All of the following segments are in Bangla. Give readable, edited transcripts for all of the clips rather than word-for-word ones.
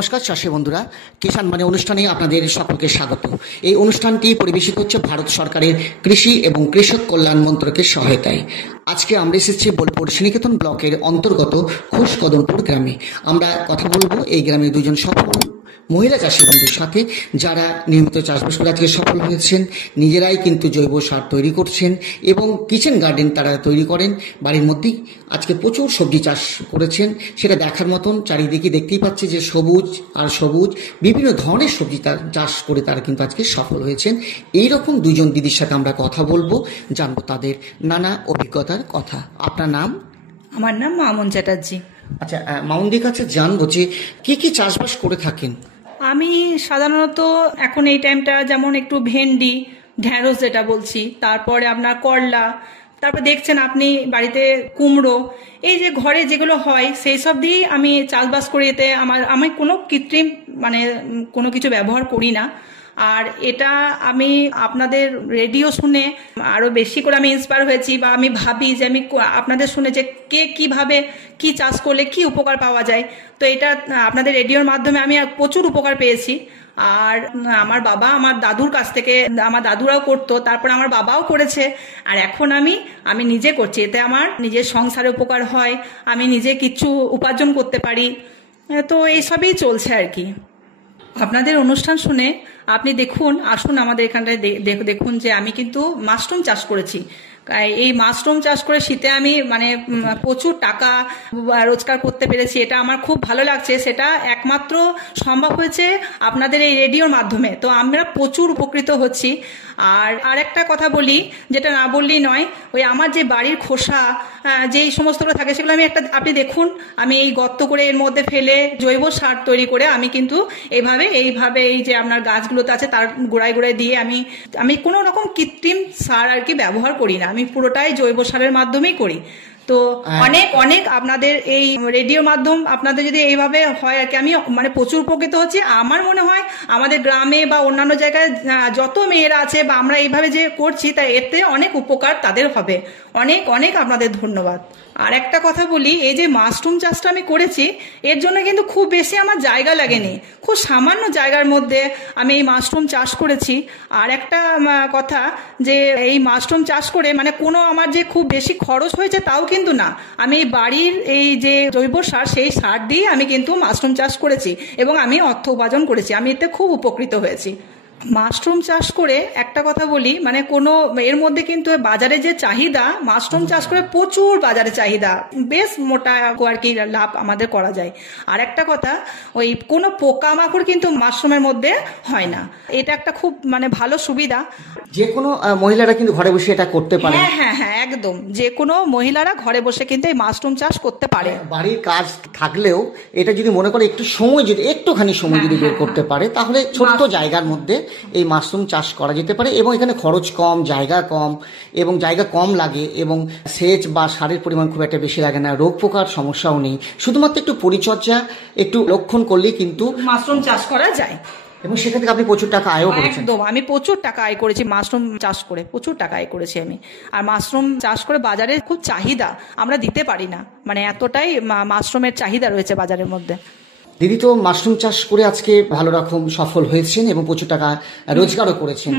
নমস্কার চাষী বন্ধুরা, কিষাণ মানে অনুষ্ঠানে আপনাদের সকলকে স্বাগত। এই অনুষ্ঠানটি পরিবেশিত হচ্ছে ভারত সরকারের কৃষি এবং কৃষক কল্যাণ মন্ত্রকের সহায়তায়। আজকে আমরা এসেছি বোলপুর শ্রীনিকেতন ব্লকের অন্তর্গত খোশকদমপুর গ্রামে। আমরা কথা বলবো এই গ্রামের দুজন সফল মহিলা চাষী বন্ধুর সাথে, যারা নিয়মিত চাষবাস করে আজকে সফল হয়েছেন। নিজেরাই কিন্তু জৈব সার তৈরি করছেন এবং কিচেন গার্ডেন তারা তৈরি করেন বাড়ির মধ্যেই। আজকে প্রচুর সবজি চাষ করেছেন, সেটা দেখার মতন। চারিদিকে দেখতেই পাচ্ছি যে সবুজ আর সবুজ বিভিন্ন ধরনের সবজি চাষ করে তারা কিন্তু আজকে সফল হয়েছেন। এইরকম দুজন দিদির সাথে আমরা কথা বলবো, জানবো তাদের নানা অভিজ্ঞতার কথা। আপনার নাম? আমার নাম মামুন চ্যাটার্জি। আচ্ছা, মামুনদির কাছে জানবো যে কি কি চাষবাস করে থাকেন। আমি সাধারণত এখন এই টাইমটা যেমন একটু ভেন্ডি, ঢ্যাঁড়স যেটা বলছি, তারপরে আপনার করলা, তারপর দেখছেন আপনি বাড়িতে কুমড়ো, এই যে ঘরে যেগুলো হয় সেই সব দিয়েই আমি চাষবাস করি। এতে আমি কোনো কৃত্রিম কোনো কিছু ব্যবহার করি না। আর এটা আমি আপনাদের রেডিও শুনে আরো বেশি করে আমি ইন্সপায়ার হয়েছি, বা আমি ভাবি যে আমি আপনাদের শুনে যে কে কিভাবে কি চাষ করলে কি উপকার পাওয়া যায়। তো এটা আপনাদের রেডিওর মাধ্যমে আমি প্রচুর উপকার পেয়েছি। আর আমার বাবা আমার দাদুর কাছ থেকে, আমার দাদুরাও করতো, তারপর আমার বাবাও করেছে, আর এখন আমি নিজে করছি। এতে আমার নিজের সংসারে উপকার হয়, আমি নিজে কিছু উপার্জন করতে পারি। তো এইসবই চলছে আর কি। আপনাদের অনুষ্ঠান শুনে আপনি দেখুন, আসুন আমাদের এখানটায় দেখুন যে আমি কিন্তু মাশরুম চাষ করেছি। এই মাশরুম চাষ করে শীতে আমি প্রচুর টাকা রোজগার করতে পেরেছি। এটা আমার খুব ভালো লাগছে। সেটা একমাত্র সম্ভব হয়েছে আপনাদের এই রেডিওর মাধ্যমে। তো আমরা প্রচুর উপকৃত হচ্ছি। আর একটা কথা বলি, যেটা না বললেই নয়, ওই আমার যে বাড়ির খোসা যেই সমস্তগুলো থাকে সেগুলো আপনি দেখুন, আমি এই গর্ত করে এর মধ্যে ফেলে জৈব সার তৈরি করে আমি কিন্তু এইভাবে এই যে আপনার গাছগুলোতে আছে তার গোড়ায় গোড়ায় দিয়ে আমি কোনো রকম কৃত্রিম সার আর কি ব্যবহার করি না। আমি পুরোটাই জৈব সারের মাধ্যমেই করি। তো অনেক অনেক আপনাদের এই রেডিওর মাধ্যম আপনাদের যদি এইভাবে হয় আর কি, আমি প্রচুর উপকৃত হচ্ছি। আমার মনে হয় আমাদের গ্রামে বা অন্যান্য জায়গায় যত মেয়েরা আছে বা আমরা এইভাবে যে করছি, তা এতে অনেক উপকার তাদের হবে। অনেক অনেক আপনাদের ধন্যবাদ। আর একটা কথা বলি, এই যে মাশরুম চাষটা আমি করেছি, এর জন্য কিন্তু খুব বেশি আমার জায়গা লাগেনি, খুব সামান্য জায়গার মধ্যে আমি এই মাশরুম চাষ করেছি। আর একটা কথা, যে এই মাশরুম চাষ করে কোনো আমার যে খুব বেশি খরচ হয়েছে তাও কিন্তু না। আমি বাড়ির এই যে জৈব সার, সেই সার দিয়ে আমি কিন্তু মাশরুম চাষ করেছি এবং আমি অর্থ উপার্জন করেছি। আমি এতে খুব উপকৃত হয়েছি। মাশরুম চাষ করে একটা কথা বলি, এর মধ্যে কিন্তু বাজারে যে চাহিদা, মাশরুম চাষ করে প্রচুর বাজারে চাহিদা, বেশ মোটা আর কি লাভ আমাদের করা যায়। আর একটা কথা, ওই কোনো পোকামাকড় কিন্তু মাশরুমের মধ্যে হয় না। এটা একটা খুব ভালো সুবিধা। যে কোনো মহিলারা কিন্তু ঘরে বসে এটা করতে পারে। হ্যাঁ হ্যাঁ হ্যাঁ, একদম। যে কোনো মহিলারা ঘরে বসে কিন্তু এই মাশরুম চাষ করতে পারে। বাড়ির কাজ থাকলেও এটা যদি মনে করে একটুখানি সময় যদি বের করতে পারে, তাহলে ছোট্ট জায়গার মধ্যে এই মাশরুম চাষ করা যেতে পারে। এবং এখানে খরচ কম, জায়গা কম, এবং জায়গা কম লাগে, এবং সেচ বা সারের পরিমাণ খুব একটা বেশি লাগে না। রোগ পোকার সমস্যাও নেই। শুধুমাত্র একটু পরিচর্যা, একটু লক্ষণ করলেই কিন্তু মাশরুম চাষ করা যায়। এবং সেখান থেকে আপনি প্রচুর টাকা আয়ও করেছেন। একদম, আমি প্রচুর টাকা আয় করেছি মাশরুম চাষ করে, প্রচুর টাকা আয় করেছি আমি। আর মাশরুম চাষ করে বাজারে খুব চাহিদা, আমরা দিতে পারি না, এতটাই মাশরুমের চাহিদা রয়েছে বাজারের মধ্যে। দিদি তো মাশরুম চাষ করে আজকে ভালো রকম সফল হয়েছেন এবং প্রচুর টাকা রোজগারও করেছেন।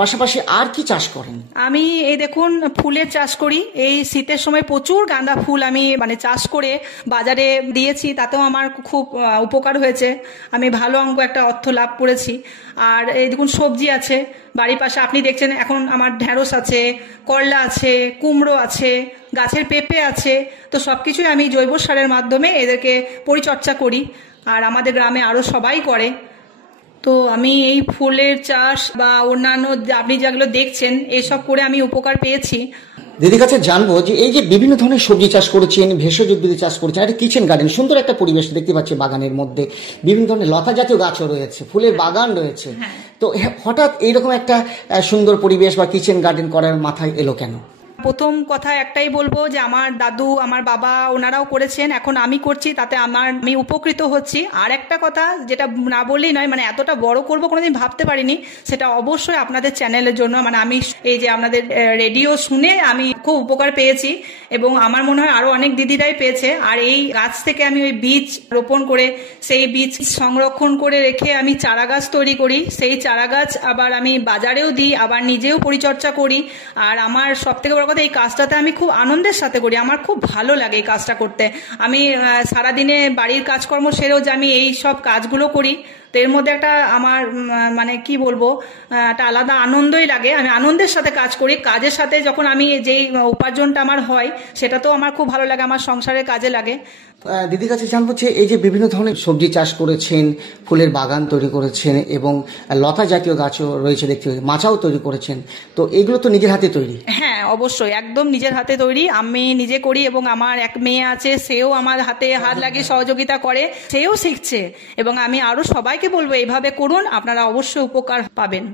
পাশাপাশি আর কি চাষ করেন? আমি এই দেখুন, ফুলের চাষ করি। এই শীতের সময় প্রচুর গাঁদা ফুল আমি চাষ করে বাজারে দিয়েছি, তাতেও আমার খুব উপকার হয়েছে। আমি ভালো অঙ্ক একটা অর্থ লাভ করেছি। আর এই দেখুন, সবজি আছে বাড়ির পাশে, আপনি দেখছেন এখন আমার ঢ্যাঁড়স আছে, করলা আছে, কুমড়ো আছে, গাছের পেঁপে আছে। তো সবকিছুই আমি জৈব সারের মাধ্যমে এদেরকে পরিচর্যা করি, আর আমাদের গ্রামে আরো সবাই করে। তো আমি এই ফুলের চাষ বা অন্যান্য আপনি যেগুলো দেখছেন, এসব করে আমি উপকার পেয়েছি। দিদির কাছে জানবো যে এই যে বিভিন্ন ধরনের সবজি চাষ করেছেন, ভেষজ উদ্ভিদ চাষ করেছেন, একটা কিচেন গার্ডেন, সুন্দর একটা পরিবেশ দেখতে পাচ্ছি। বাগানের মধ্যে বিভিন্ন ধরনের লতা জাতীয় গাছও রয়েছে, ফুলের বাগান রয়েছে। তো হঠাৎ এইরকম একটা সুন্দর পরিবেশ বা কিচেন গার্ডেন করার মাথায় এলো কেন? প্রথম কথা একটাই বলবো যে আমার দাদু, আমার বাবা, ওনারাও করেছেন, এখন আমি করছি, তাতে আমি উপকৃত হচ্ছি। আর একটা কথা যেটা না বললেই নয়, এতটা বড় করবো কোনোদিন ভাবতে পারিনি, সেটা অবশ্যই আপনাদের চ্যানেলের জন্য। আমি এই যে আপনাদের রেডিও শুনে আমি খুব উপকার পেয়েছি এবং আমার মনে হয় আরো অনেক দিদিরাই পেয়েছে। আর এই গাছ থেকে আমি ওই বীজ রোপণ করে সেই বীজ সংরক্ষণ করে রেখে আমি চারা গাছ তৈরি করি, সেই চারা গাছ আবার আমি বাজারেও দিই, আবার নিজেও পরিচর্যা করি। আর আমার সব থেকে বড় কথা, এই কাজটাতে আমি খুব আনন্দের সাথে করি, আমার খুব ভালো লাগে এই কাজটা করতে। আমি সারাদিনে বাড়ির কাজকর্ম সেরেও যে আমি এই সব কাজগুলো করি, তো এর মধ্যে একটা আমার মানে কি বলবো, একটা আলাদা আনন্দই লাগে। আমি আনন্দের সাথে কাজ করি, কাজের সাথে যখন আমি যেই উপার্জনটা আমার হয় সেটা তো আমার খুব ভালো লাগে, আমার সংসারের কাজে লাগে। দিদির কাছে জানবো যে এই যে বিভিন্ন ধরনের সবজি চাষ করেছেন, ফুলের বাগান তৈরি করেছেন এবং লতা জাতীয় গাছও রয়েছে দেখতে, মাচাও তৈরি করেছেন, তো এগুলো তো নিজের হাতে তৈরি? হ্যাঁ, অবশ্যই, একদম নিজের হাতে তৈরি, আমি নিজে করি এবং আমার এক মেয়ে আছে, সেও আমার হাতে হাত লাগিয়ে সহযোগিতা করে, সেও শিখছে। এবং আমি আরো সবাইকে বলবো এইভাবে করুন, আপনারা অবশ্যই উপকার পাবেন।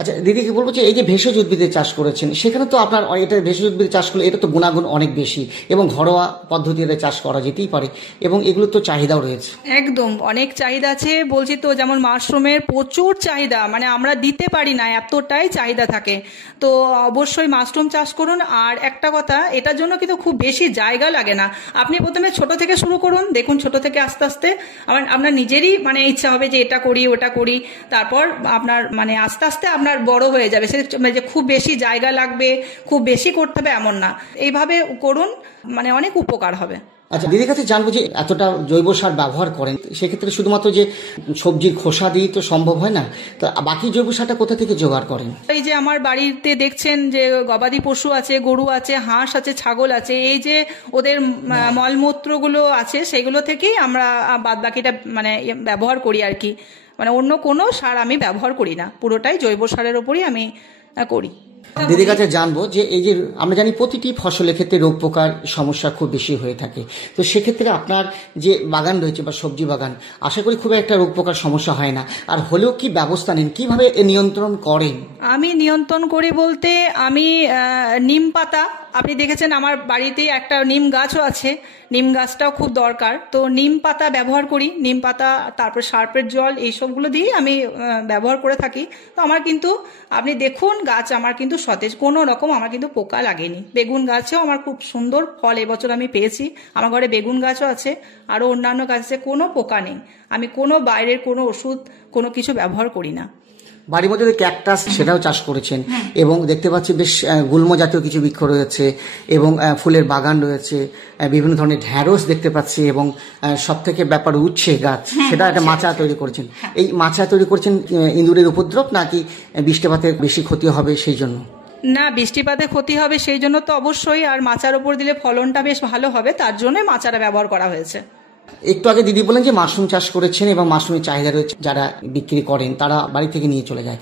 আচ্ছা দিদিকে বলবো যে এই যে ভেষজ উদ্ভিদের চাষ করেছেন, সেখানে তো আপনার এটা ভেষজ উদ্ভিদের চাষ করলে এটা তো গুণাগুণ অনেক বেশি এবং ঘরোয়া পদ্ধতিতে চাষ করা যেতেই পারে এবং এগুলো তো চাহিদাও রয়েছে। একদম অনেক চাহিদা আছে, বলছি তো, যেমন মাশরুমের প্রচুর চাহিদা, মানে আমরা দিতে পারি না, এতটাই চাহিদা থাকে। তো অবশ্যই মাশরুম চাষ করুন। আর একটা কথা, এটার জন্য কিন্তু খুব বেশি জায়গা লাগে না। আপনি প্রথমে ছোট থেকে শুরু করুন, দেখুন ছোট থেকে আস্তে আস্তে আপনার নিজেরই মানে ইচ্ছা হবে যে এটা করি ওটা করি, তারপর আপনার মানে আস্তে আস্তে আপনার বড় হয়ে যাবে। সে যে খুব বেশি জায়গা লাগবে, খুব বেশি করতে হবে এমন না, এইভাবে করুন, মানে অনেক উপকার হবে। আচ্ছা দিদির কাছে জানবো যে এতটা জৈব সার ব্যবহার করেন, সেক্ষেত্রে শুধুমাত্র যে সবজির খোসা দিয়ে তো সম্ভব হয় না, তো বাকি জৈব সারটা কোথা থেকে জোগাড় করেন? এই যে আমার বাড়িতে দেখছেন যে গবাদি পশু আছে, গরু আছে, হাঁস আছে, ছাগল আছে, এই যে ওদের মলমূত্রগুলো আছে, সেগুলো থেকেই আমরা বাদ বাকিটা মানে ব্যবহার করি আর কি। মানে অন্য কোনো সার আমি ব্যবহার করি না, পুরোটাই জৈব সারের উপরই আমি করি। দিদির কাছে জানবো যে এই যে আমরা জানি প্রতিটি ফসলের ক্ষেত্রে রোগ পোকার সমস্যা খুব বেশি হয়ে থাকে, তো সেক্ষেত্রে আপনার যে বাগান রয়েছে বা সবজি বাগান, আশা করি খুব একটা রোগ পোকার সমস্যা হয় না, আর হলেও কি ব্যবস্থা নেন, কিভাবে নিয়ন্ত্রণ করেন? আমি নিয়ন্ত্রণ করি বলতে, আমি নিম পাতা, আপনি দেখেছেন আমার বাড়িতে একটা নিম গাছও আছে, নিম গাছটাও খুব দরকার, তো নিম পাতা ব্যবহার করি, নিম পাতা, তারপর সার্পের জল, এইসবগুলো দিয়ে আমি ব্যবহার করে থাকি। তো আমার কিন্তু আপনি দেখুন গাছ আমার কিন্তু সতেজ, কোনো রকম আমার কিন্তু পোকা লাগেনি। বেগুন গাছেও আমার খুব সুন্দর ফল এবছর আমি পেয়েছি, আমার ঘরে বেগুন গাছও আছে, আরও অন্যান্য গাছে কোনো পোকা নেই। আমি কোনো বাইরের কোনো ওষুধ কোনো কিছু ব্যবহার করি না। বাড়ির মধ্যে ক্যাকটাস সেটাও চাষ করেছেন এবং দেখতে পাচ্ছি বেশ গুল্ম জাতীয় কিছু বৃক্ষ রয়েছে এবং ফুলের বাগান রয়েছে, বিভিন্ন ধরনের ঢ্যাঁড়স দেখতে পাচ্ছি এবং সব থেকে ব্যাপার উচ্ছে গাছ, সেটা একটা মাচা তৈরি করেছেন। এই মাচা তৈরি করছেন ইঁদুরের উপদ্রব নাকি বৃষ্টিপাতের বেশি ক্ষতি হবে সেই জন্য? না, বৃষ্টিপাতে ক্ষতি হবে সেই জন্য তো অবশ্যই, আর মাচার উপর দিলে ফলনটা বেশ ভালো হবে, তার জন্যই মাচাটা ব্যবহার করা হয়েছে। একটু আগে দিদি বলেন যে মাশরুম চাষ করেছেন এবং মাশরুমের চাহিদা রয়েছে, যারা বিক্রি করেন তারা বাড়ি থেকে নিয়ে চলে যায়।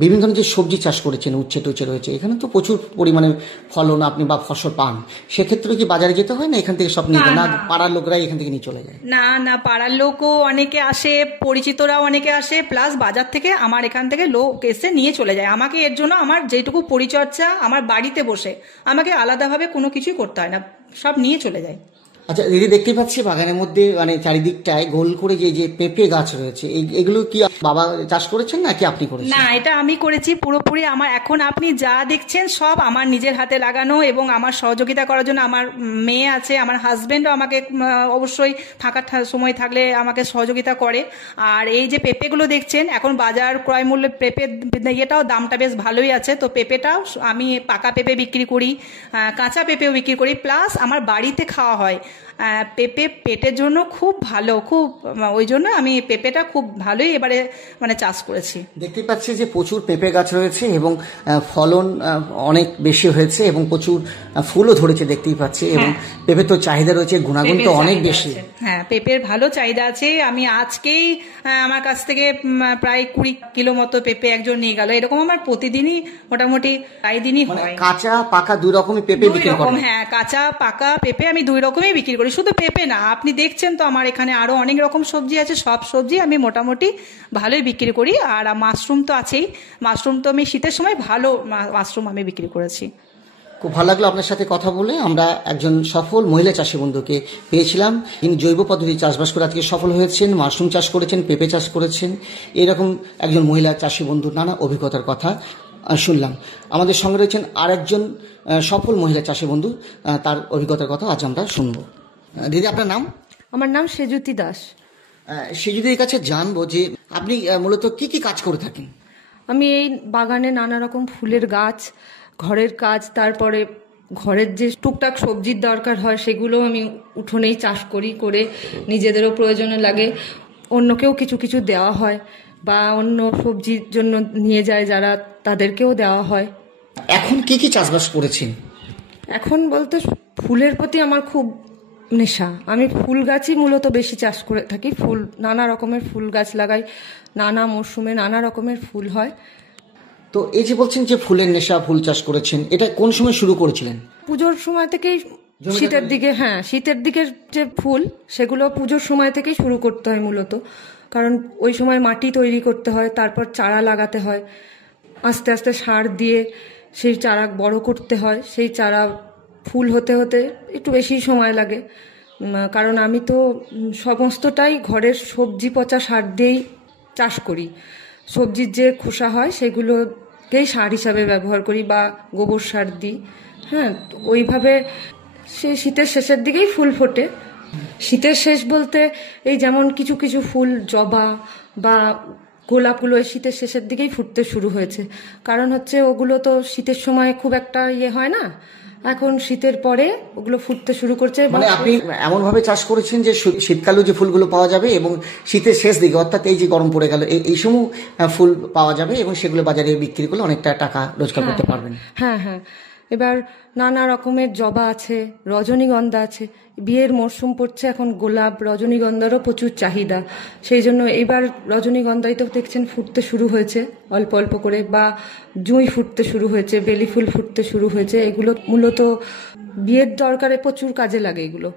বিভিন্ন ধরনের যে সবজি চাষ করেছেন, উচ্ছে টুচ্ছে রয়েছে, এখানে তো প্রচুর পরিমাণে ফলন আপনি বা ফসল পান, সেক্ষেত্রে কি বাজারে যেতে হয় না এখান থেকে সব নিয়ে, না পাড়ার লোকরাই এখান থেকে নিয়ে চলে যায়? না না, পাড়ার লোকও অনেকে আসে, পরিচিতরাও অনেকে আসে, প্লাস বাজার থেকে আমার এখান থেকে লোক এসে নিয়ে চলে যায়। আমাকে এর জন্য আমার যেটুকু পরিচর্যা আমার বাড়িতে বসে, আমাকে আলাদাভাবে কোনো কিছুই করতে হয় না, সব নিয়ে চলে যায়। আচ্ছা দিদি, দেখতে পাচ্ছি বাগানের মধ্যে মানে চারিদিকটায় গোল করে যে পেঁপে গাছ রয়েছে, এগুলো কি বাবা চাষ করেছেন নাকি আপনি করেছেন? না, এটা আমি করেছি পুরোপুরি আমার। এখন আপনি যা দেখছেন সব আমার নিজের হাতে লাগানো, এবং আমার সহযোগিতা করার জন্য আমার মেয়ে আছে, আমার হাজবেন্ডও আমাকে অবশ্যই ফাঁকা সময় থাকলে আমাকে সহযোগিতা করে। আর এই যে পেঁপেগুলো দেখছেন, এখন বাজার ক্রয় মূল্যে পেঁপে এটাও দামটা বেশ ভালোই আছে, তো পেঁপেটাও আমি পাকা পেঁপে বিক্রি করি, কাঁচা পেঁপেও বিক্রি করি, প্লাস আমার বাড়িতে খাওয়া হয়। পেঁপে পেটের জন্য খুব ভালো, খুব, ওই জন্য আমি পেঁপেটা খুব ভালোই এবারে মানে চাষ করেছি। দেখতে পাচ্ছি যে প্রচুর পেঁপে গাছ রয়েছে এবং ফলন অনেক বেশি হয়েছে এবং প্রচুর ফুলও ধরেছে দেখতেই পাচ্ছি, এবং পেঁপে তো চাহিদা রয়েছে, গুণাগুণ তো অনেক বেশি। হ্যাঁ, পেঁপের ভালো চাহিদা আছে। আমি আজকেই আমার কাছ থেকে প্রায় 20 কিলো মতো পেঁপে একজন নিয়ে গেল, এরকম আমার প্রতিদিনই মোটামুটি প্রায় দিনই হয়। কাঁচা পাকা দুই রকমই পেঁপে বিক্রি করেন? হ্যাঁ, কাঁচা পাকা পেঁপে আমি দুই রকমই বিক্রি করি, শুধু পেঁপে না, আপনি দেখছেন তো আমার এখানে আরো অনেক রকম সবজি আছে, সব সবজি আমি মোটামুটি ভালোই বিক্রি করি। আর মাশরুম তো আছেই, মাশরুম তো আমি শীতের সময় ভালো মাশরুম আমি বিক্রি করেছি। খুব ভালো লাগলো আপনার সাথে কথা বলে। আমরা একজন সফল মহিলা চাষি বন্ধুকে পেয়েছিলাম, তিনি জৈব পদ্ধতি চাষবাস করে আজকে সফল হয়েছেন, মাশরুম চাষ করেছেন, পেঁপে চাষ করেছেন, এরকম একজন মহিলা চাষি বন্ধুর নানা অভিজ্ঞতার কথা শুনলাম। আমাদের সঙ্গে রয়েছেন আরেকজন সফল মহিলা চাষি বন্ধু, তার অভিজ্ঞতার কথা আজ আমরা শুনবো। দিদি, আপনার নাম? আমার নাম সেজুতি দাস। সেজুদির কাছে জানবো যে আপনি মূলত কি কি কাজ করে থাকেন? আমি এই বাগানে নানা রকম ফুলের গাছ, ঘরের কাজ, তারপরে ঘরের যে টুকটাক সবজির দরকার হয় সেগুলো আমি উঠোনেই চাষ করে নিজেদেরও প্রয়োজনে লাগে, অন্যকেও কিছু কিছু দেওয়া হয়, বা অন্য সবজির জন্য নিয়ে যায় যারা, তাদেরকেও দেওয়া হয়। এখন কি কি চাষবাস করেছেন? এখন বলতে ফুলের প্রতি আমার খুব নেশা। আমি ফুল গাছই মূলত বেশি চাষ করে থাকি। ফুল, নানা রকমের ফুল গাছ লাগাই, নানা মরশুমে নানা রকমের ফুল হয়। তো এই যে বলছেন যে ফুলের নেশা, ফুল চাষ করেছেন, এটা কোন সময় শুরু করেছিলেন? পুজোর সময় থেকেই, শীতের দিকে, হ্যাঁ শীতের দিকের যে ফুল সেগুলো পুজোর সময় থেকেই শুরু করতে হয় মূলত, কারণ ওই সময় মাটি তৈরি করতে হয়, তারপর চারা লাগাতে হয়, আস্তে আস্তে সার দিয়ে সেই চারা বড় করতে হয়, সেই চারা ফুল হতে হতে একটু বেশি সময় লাগে। কারণ আমি তো সমস্তটাই ঘরের সবজি পচা সার দিয়েই চাষ করি। সবজির যে খোসা হয় সেগুলোকেই সার হিসাবে ব্যবহার করি, বা গোবর সার দিই। হ্যাঁ, ওইভাবে সে শীতের শেষের দিকেই ফুল ফোটে। শীতের শেষ বলতে এই যেমন কিছু কিছু ফুল, জবা বা গোলাপগুলো শীতের শেষের দিকেই ফুটতে শুরু হয়েছে। কারণ হচ্ছে ওগুলো তো শীতের সময় খুব একটা হয় না, এখন শীতের পরে ওগুলো ফুটতে শুরু করছে। মানে আপনি এমন ভাবে চাষ করেছেন যে শীতকালেও যে ফুলগুলো পাওয়া যাবে এবং শীতের শেষ দিকে, অর্থাৎ এই যে গরম পড়ে গেল, এই সময় ফুল পাওয়া যাবে এবং সেগুলো বাজারে বিক্রি করলে অনেকটা টাকা রোজগার করতে পারবেন। হ্যাঁ হ্যাঁ, এবার নানা রকমের জবা আছে, রজনীগন্ধা আছে। বিয়ের মরশুম পড়ছে এখন, গোলাপ, রজনীগন্ধারও প্রচুর চাহিদা। সেই জন্য এবার রজনীগন্ধাই তো দেখছেন ফুটতে শুরু হয়েছে অল্প অল্প করে, বা জুঁই ফুটতে শুরু হয়েছে, বেলি ফুল ফুটতে শুরু হয়েছে। এগুলো মূলত বিয়ের দরকারে প্রচুর কাজে লাগে এগুলো।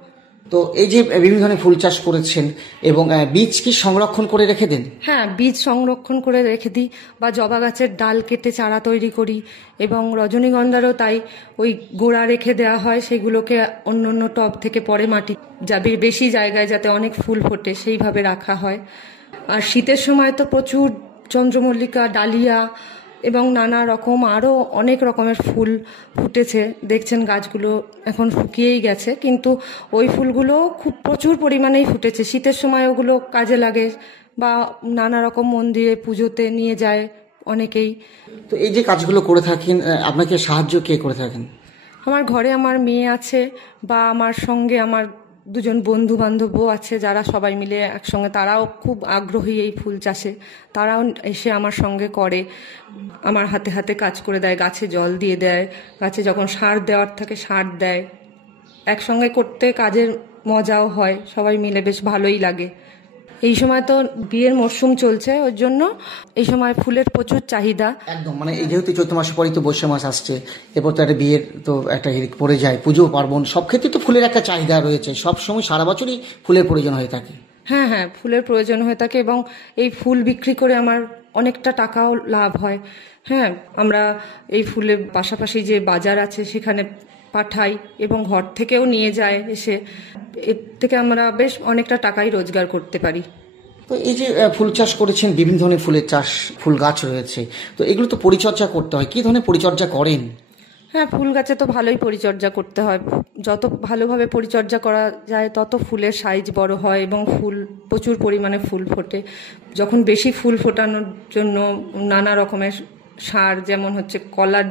তো এই যে বিভিন্ন ধরনের ফুল চাষ করেছেন, এবং বীজ কি সংরক্ষণ করে রেখে দেন? হ্যাঁ, বীজ সংরক্ষণ করে রেখে দিই, বা জবা গাছের ডাল কেটে চারা তৈরি করি, এবং রজনীগন্ধারও তাই, ওই গোড়া রেখে দেওয়া হয়, সেগুলোকে অন্য অন্য টব থেকে পরে মাটি যাবে বেশি জায়গায় যাতে অনেক ফুল ফোটে সেইভাবে রাখা হয়। আর শীতের সময় তো প্রচুর চন্দ্রমল্লিকা, ডালিয়া এবং নানা রকম আরও অনেক রকমের ফুল ফুটেছে। দেখছেন গাছগুলো এখন শুকিয়েই গেছে, কিন্তু ওই ফুলগুলো খুব প্রচুর পরিমাণেই ফুটেছে। শীতের সময় ওগুলো কাজে লাগে, বা নানা রকম মন্দিরে পুজোতে নিয়ে যায় অনেকেই। তো এই যে কাজগুলো করে থাকেন, আপনাকে সাহায্য কে করে থাকেন? আমার ঘরে আমার মেয়ে আছে, বা আমার সঙ্গে আমার দুজন বন্ধু বান্ধবও আছে, যারা সবাই মিলে একসঙ্গে, তারাও খুব আগ্রহী এই ফুল চাষে। তারাও এসে আমার সঙ্গে করে, আমার হাতে হাতে কাজ করে দেয়, গাছে জল দিয়ে দেয়, গাছে যখন সার দেওয়ার থাকে সার দেয়। একসঙ্গে করতে কাজের মজাও হয়, সবাই মিলে বেশ ভালোই লাগে। এই সময় তো বিয়ের মরশুম চলছে, ওর জন্য এই সময় ফুলের প্রচুর চাহিদা। একদম, মানে এই যেহেতু চৈত্র মাসে পরেই তো বৈশাখ মাস আসছে, এরপর তো একটা বিয়ের তো একটা পড়ে যায়, পুজো পার্বণ সব ক্ষেত্রে তো ফুলের একটা চাহিদা রয়েছে, সব সময় সারা বছরই ফুলের প্রয়োজন হয়ে থাকে। হ্যাঁ হ্যাঁ, ফুলের প্রয়োজন হয়ে থাকে, এবং এই ফুল বিক্রি করে আমার অনেকটা টাকাও লাভ হয়। হ্যাঁ, আমরা এই ফুলের পাশাপাশি যে বাজার আছে সেখানে পাঠাই, এবং ঘর থেকেও নিয়ে যায় এসে। এর থেকে আমরা বেশ অনেকটা টাকাই রোজগার করতে পারি। তো এই যে ফুল চাষ করেছেন, বিভিন্ন ধরনের ফুলের চাষ, ফুল গাছ রয়েছে, তো এগুলো তো পরিচর্যা করতে হয়, কি ধরনের পরিচর্যা করেন? হ্যাঁ, ফুল গাছে তো ভালোই পরিচর্যা করতে হয়। যত ভালোভাবে পরিচর্যা করা যায় তত ফুলের সাইজ বড় হয়, এবং ফুল প্রচুর পরিমাণে ফুল ফোটে। যখন বেশি ফুল ফোটানোর জন্য নানা রকমের সার, যেমন হচ্ছে কলার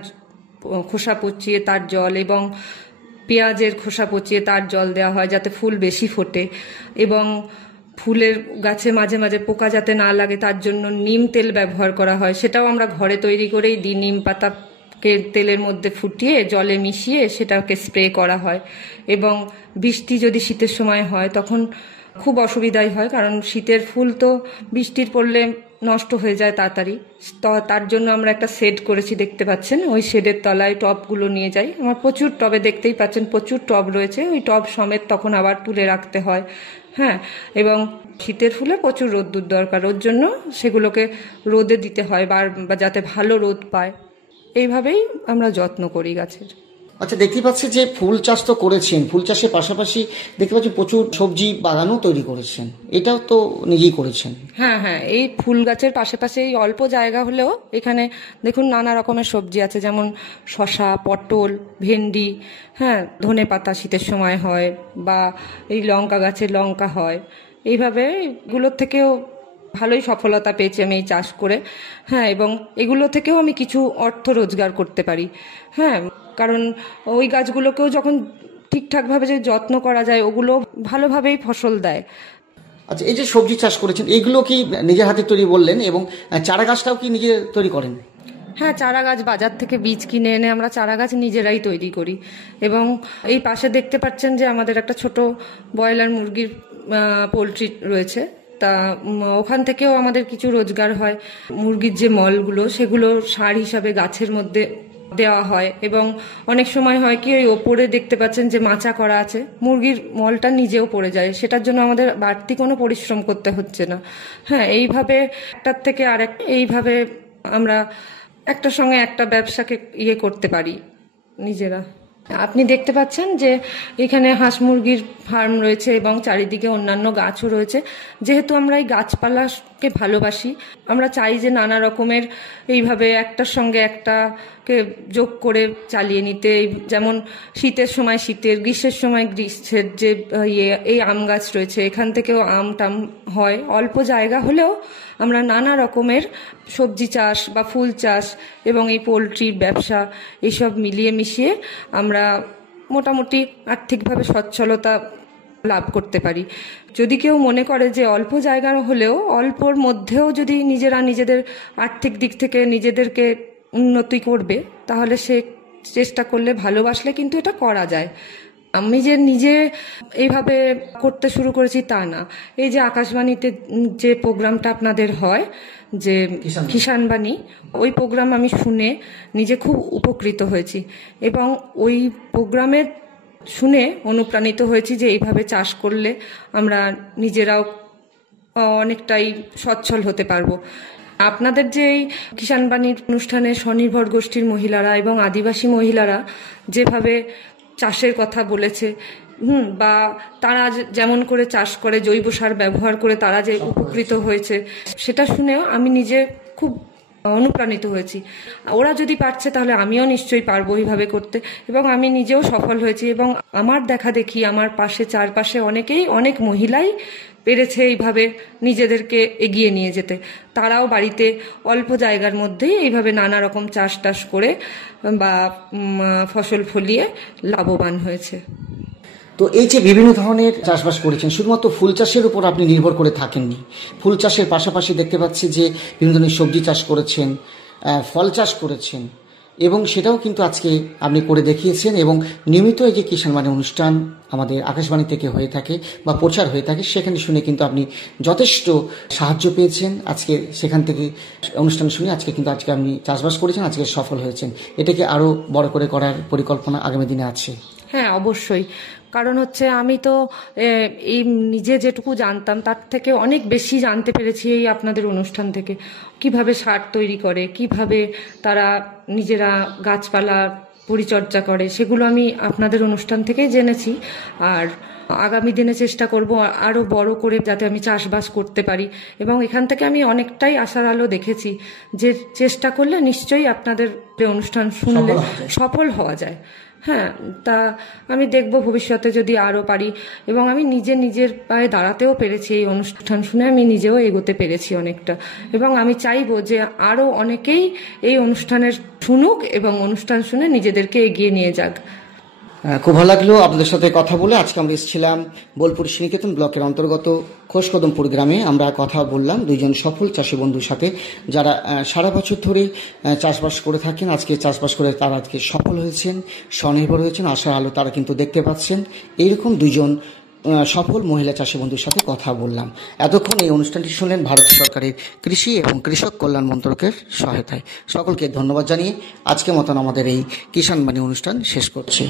খোসা পচিয়ে তার জল, এবং পেঁয়াজের খোসা পচিয়ে তার জল দেওয়া হয় যাতে ফুল বেশি ফোটে। এবং ফুলের গাছে মাঝে মাঝে পোকা যাতে না লাগে তার জন্য নিম তেল ব্যবহার করা হয়, সেটাও আমরা ঘরে তৈরি করেই দিই। নিম পাতাকে তেলের মধ্যে ফুটিয়ে জলে মিশিয়ে সেটাকে স্প্রে করা হয়। এবং বৃষ্টি যদি শীতের সময় হয় তখন খুব অসুবিধাই হয়, কারণ শীতের ফুল তো বৃষ্টির পড়লে নষ্ট হয়ে যায় তাড়াতাড়ি। তো তার জন্য আমরা একটা শেড করেছি, দেখতে পাচ্ছেন, ওই শেডের তলায় টবগুলো নিয়ে যাই। আমার প্রচুর টবে, দেখতেই পাচ্ছেন প্রচুর টব রয়েছে, ওই টব সমেত তখন আবার তুলে রাখতে হয়। হ্যাঁ, এবং শীতের ফুলে প্রচুর রোদ্দুর দরকার, ওর জন্য সেগুলোকে রোদে দিতে হয়, বা যাতে ভালো রোদ পায়। এইভাবেই আমরা যত্ন করি গাছের। আচ্ছা, দেখতে পাচ্ছি যে ফুল চাষ তো করেছেন, ফুল চাষের পাশাপাশি দেখতে পাচ্ছি প্রচুর সবজি বাগানও তৈরি করেছেন, এটাও তো নিজেই করেছেন। হ্যাঁ হ্যাঁ, এই ফুল গাছের পাশাপাশি এই অল্প জায়গা হলেও এখানে দেখুন নানা রকমের সবজি আছে, যেমন শসা, পটল, ভেন্ডি, হ্যাঁ, ধনেপাতা শীতের সময় হয়, বা এই লঙ্কা গাছে লঙ্কা হয়। এইভাবে এগুলোর থেকেও ভালোই সফলতা পেয়েছি আমি এই চাষ করে। হ্যাঁ, এবং এগুলো থেকেও আমি কিছু অর্থ রোজগার করতে পারি। হ্যাঁ, কারণ ওই গাছগুলোকেও যখন ঠিকঠাকভাবে যে যত্ন করা যায়, ওগুলো ভালোভাবেই ফসল দেয়। আচ্ছা, এই যে সবজি চাষ করেছেন এগুলো কি নিজের হাতে তৈরি বললেন, এবং চারা গাছটাও কি নিজে তৈরি করেন? হ্যাঁ, চারা গাছ বাজার থেকে বীজ কিনে এনে আমরা চারা গাছ নিজেরাই তৈরি করি। এবং এই পাশে দেখতে পাচ্ছেন যে আমাদের একটা ছোট ব্রয়লার মুরগির পোলট্রি রয়েছে, তা ওখান থেকেও আমাদের কিছু রোজগার হয়। মুরগির যে মলগুলো সেগুলো সার হিসাবে গাছের মধ্যে দেওয়া হয়, এবং অনেক সময় হয় কি ওই ওপরে দেখতে পাচ্ছেন যে মাচা করা আছে, মুরগির মলটা নিজেও পড়ে যায়, সেটার জন্য আমাদের বাড়তি কোনো পরিশ্রম করতে হচ্ছে না। হ্যাঁ, এইভাবে একটার থেকে আরেক, এইভাবে আমরা একটার সঙ্গে একটা ব্যবসাকে করতে পারি নিজেরা। আপনি দেখতে পাচ্ছেন যে এখানে হাঁস মুরগির ফার্ম রয়েছে এবং চারিদিকে অন্যান্য গাছও রয়েছে। যেহেতু আমরা এই গাছপালাকে ভালোবাসি, আমরা চাই যে নানা রকমের এইভাবে একটার সঙ্গে একটাকে যোগ করে চালিয়ে নিতে। যেমন শীতের সময় শীতের, গ্রীষ্মের সময় গ্রীষ্মের যে এই আম গাছ রয়েছে, এখান থেকেও আম টাম হয়। অল্প জায়গা হলেও আমরা নানা রকমের সবজি চাষ বা ফুল চাষ এবং এই পোলট্রির ব্যবসা, এইসব মিলিয়ে মিশিয়ে আমরা মোটামুটি আর্থিকভাবে সচ্ছলতা লাভ করতে পারি। যদি কেউ মনে করে যে অল্প জায়গা হলেও, অল্পর মধ্যেও যদি নিজেরা নিজেদের আর্থিক দিক থেকে নিজেদেরকে উন্নতি করবে, তাহলে সে চেষ্টা করলে, ভালোবাসলে কিন্তু এটা করা যায়। আমি যে নিজে এইভাবে করতে শুরু করেছি তা না। এই যে আকাশবাণীতে যে প্রোগ্রামটা আপনাদের হয়, যে কিষাণবাণী, ওই প্রোগ্রাম আমি শুনে নিজে খুব উপকৃত হয়েছি, এবং ওই প্রোগ্রামের শুনে অনুপ্রাণিত হয়েছি যে এইভাবে চাষ করলে আমরা নিজেরাও অনেকটাই সচ্ছল হতে পারবো। আপনাদের যে এই কিষাণবাণীর অনুষ্ঠানে স্বনির্ভর গোষ্ঠীর মহিলারা এবং আদিবাসী মহিলারা যেভাবে চাষের কথা বলেছে, বা তারা যেমন করে চাষ করে, জৈব সার ব্যবহার করে তারা যে উপকৃত হয়েছে, সেটা শুনেও আমি নিজে খুব অনুপ্রাণিত হয়েছি। ওরা যদি পারছে তাহলে আমিও নিশ্চয়ই পারবো এইভাবে করতে, এবং আমি নিজেও সফল হয়েছি। এবং আমার দেখা দেখি আমার পাশে চারপাশে অনেক মহিলাই পেরেছে এইভাবে নিজেদেরকে এগিয়ে নিয়ে যেতে। তারাও বাড়িতে অল্প জায়গার মধ্যেই এইভাবে নানা রকম চাষ টাস করে বা ফসল ফলিয়ে লাভবান হয়েছে। তো এই যে বিভিন্ন ধরনের চাষবাস করেছেন, শুধুমাত্র ফুল চাষের উপর আপনি নির্ভর করে থাকেননি, ফুল চাষের পাশাপাশি দেখতে পাচ্ছি যে বিভিন্ন ধরনের সবজি চাষ করেছেন, ফল চাষ করেছেন, এবং সেটাও কিন্তু আজকে আপনি করে দেখিয়েছেন। এবং নিয়মিত এই যে কিষাণবাণী অনুষ্ঠান আমাদের আকাশবাণী থেকে হয়ে থাকে বা প্রচার হয়ে থাকে, সেখানে শুনে কিন্তু আপনি যথেষ্ট সাহায্য পেয়েছেন। আজকে সেখান থেকে অনুষ্ঠান শুনে আজকে আপনি চাষবাস করেছেন, আজকে সফল হয়েছেন। এটাকে আরও বড় করে করার পরিকল্পনা আগামী দিনে আছে? হ্যাঁ, অবশ্যই। কারণ হচ্ছে আমি তো এই নিজে যেটুকু জানতাম তার থেকে অনেক বেশি জানতে পেরেছি এই আপনাদের অনুষ্ঠান থেকে। কিভাবে সার তৈরি করে, কিভাবে তারা নিজেরা গাছপালা পরিচর্যা করে, সেগুলো আমি আপনাদের অনুষ্ঠান থেকেই জেনেছি। আর আগামী দিনে চেষ্টা করব আরও বড় করে যাতে আমি চাষবাস করতে পারি, এবং এখান থেকে আমি অনেকটাই আশার আলো দেখেছি যে চেষ্টা করলে নিশ্চয়ই আপনাদের অনুষ্ঠান শুনলে সফল হওয়া যায়। হ্যাঁ, তা আমি দেখব ভবিষ্যতে যদি আরও পারি, এবং আমি নিজের পায়ে দাঁড়াতেও পেরেছি এই অনুষ্ঠান শুনে, আমি নিজেও এগোতে পেরেছি অনেকটা। এবং আমি চাইবো যে আরও অনেকেই এই অনুষ্ঠানের শুনুক এবং অনুষ্ঠান শুনে নিজেদেরকে এগিয়ে নিয়ে যাক। খুব ভালো লাগলো আপনাদের সাথে কথা বলে। আজকে আমরা এসেছিলাম বোলপুর শ্রীনিকেতন ব্লকের অন্তর্গত খোশকদমপুর গ্রামে। আমরা কথা বললাম দুইজন সফল চাষি বন্ধুর সাথে, যারা সারা বছর ধরে চাষবাস করে থাকেন। আজকে চাষবাস করে তারা আজকে সফল হয়েছেন, স্বনির্ভর হয়েছেন, আশার আলো তারা কিন্তু দেখতে পাচ্ছেন। এইরকম দুইজন সফল মহিলা চাষি বন্ধুর সাথে কথা বললাম। এতক্ষণ এই অনুষ্ঠানটি শুনলেন ভারত সরকারের কৃষি এবং কৃষক কল্যাণ মন্ত্রকের সহায়তায়। সকলকে ধন্যবাদ জানিয়ে আজকের মতন আমাদের এই কিষাণবাণী অনুষ্ঠান শেষ করছি।